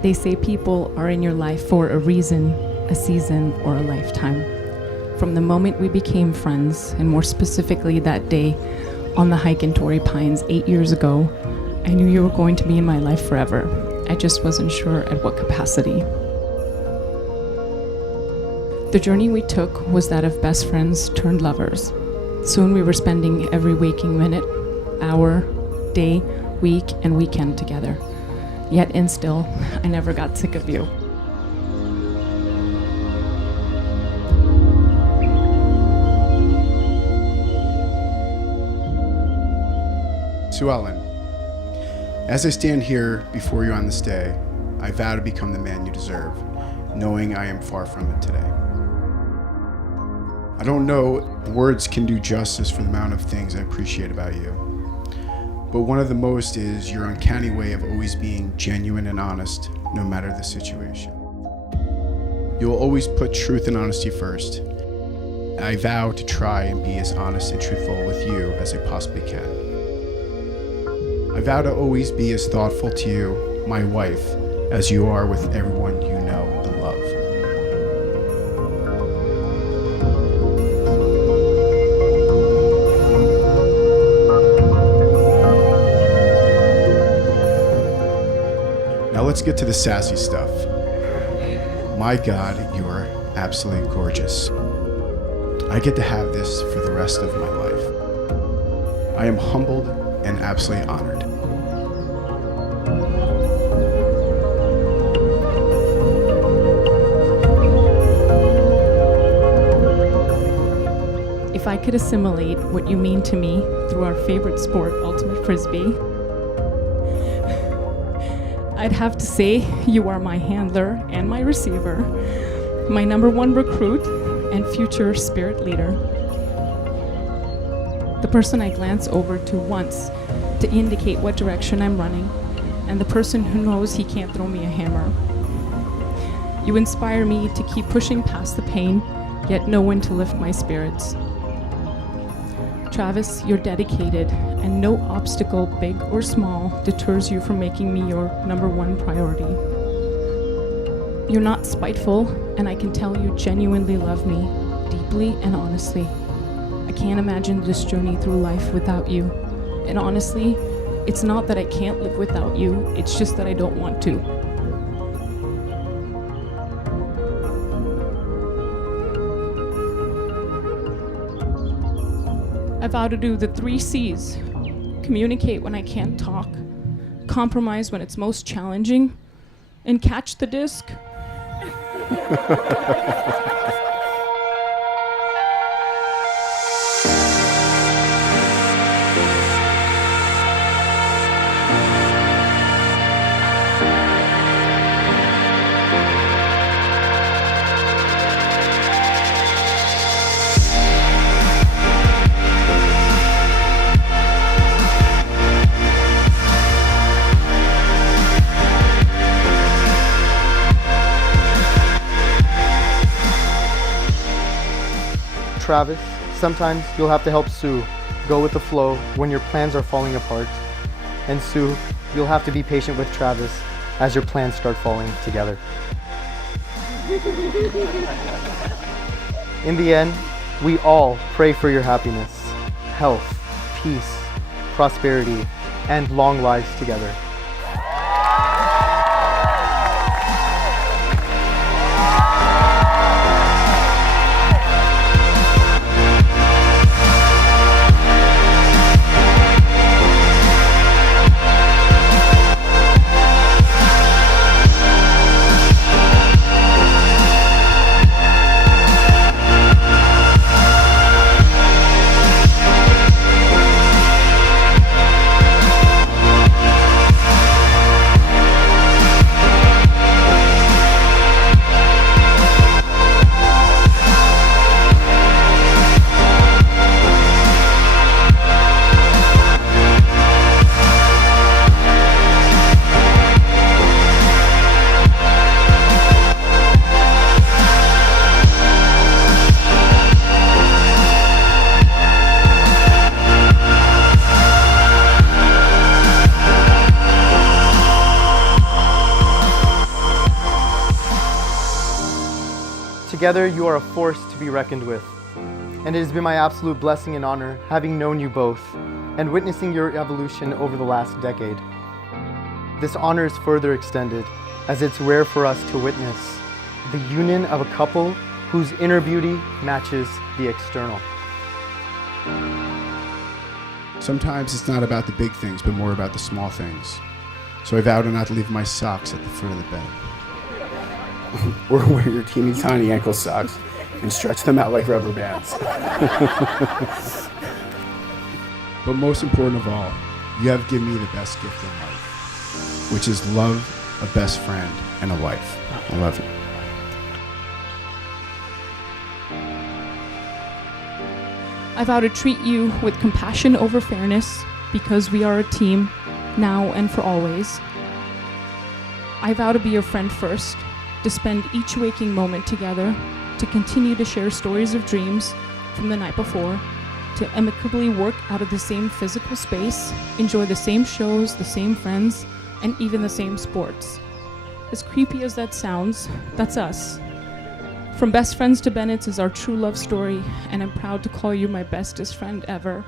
They say people are in your life for a reason, a season, or a lifetime. From the moment we became friends, and more specifically that day on the hike in Torrey Pines 8 years ago, I knew you were going to be in my life forever. I just wasn't sure at what capacity. The journey we took was that of best friends turned lovers. Soon we were spending every waking minute, hour, day, week, and weekend together. Yet and still, I never got sick of you. Sue Ellen, as I stand here before you on this day, I vow to become the man you deserve, knowing I am far from it today. I don't know words can do justice for the amount of things I appreciate about you, but one of the most is your uncanny way of always being genuine and honest, no matter the situation. You'll always put truth and honesty first. I vow to try and be as honest and truthful with you as I possibly can. I vow to always be as thoughtful to you, my wife, as you are with everyone you know and love. Now let's get to the sassy stuff. My God, you are absolutely gorgeous. I get to have this for the rest of my life. I am humbled and absolutely honored. If I could assimilate what you mean to me through our favorite sport, ultimate frisbee, I'd have to say you are my handler and my receiver, my #1 recruit and future spirit leader. The person I glance over to once to indicate what direction I'm running, and the person who knows he can't throw me a hammer. You inspire me to keep pushing past the pain, yet know when to lift my spirits. Travis, you're dedicated, and no obstacle, big or small, deters you from making me your #1 priority. You're not spiteful, and I can tell you genuinely love me, deeply and honestly. I can't imagine this journey through life without you. And honestly, it's not that I can't live without you, it's just that I don't want to. I vow to do the 3 C's. Communicate when I can't talk, compromise when it's most challenging, and catch the disc. Travis, sometimes you'll have to help Sue go with the flow when your plans are falling apart. And Sue, you'll have to be patient with Travis as your plans start falling together. In the end, we all pray for your happiness, health, peace, prosperity, and long lives together. Together, you are a force to be reckoned with. And it has been my absolute blessing and honor having known you both and witnessing your evolution over the last decade. This honor is further extended as it's rare for us to witness the union of a couple whose inner beauty matches the external. Sometimes it's not about the big things, but more about the small things. So I vow to not leave my socks at the foot of the bed. Or wear your teeny tiny ankle socks and stretch them out like rubber bands. But most important of all, you have given me the best gift in life, which is love, a best friend, and a wife. I love you. I vow to treat you with compassion over fairness because we are a team, now and for always. I vow to be your friend first, to spend each waking moment together, to continue to share stories of dreams from the night before, to amicably work out of the same physical space, enjoy the same shows, the same friends, and even the same sports. As creepy as that sounds, that's us. From best friends to Bennetts is our true love story, and I'm proud to call you my bestest friend ever.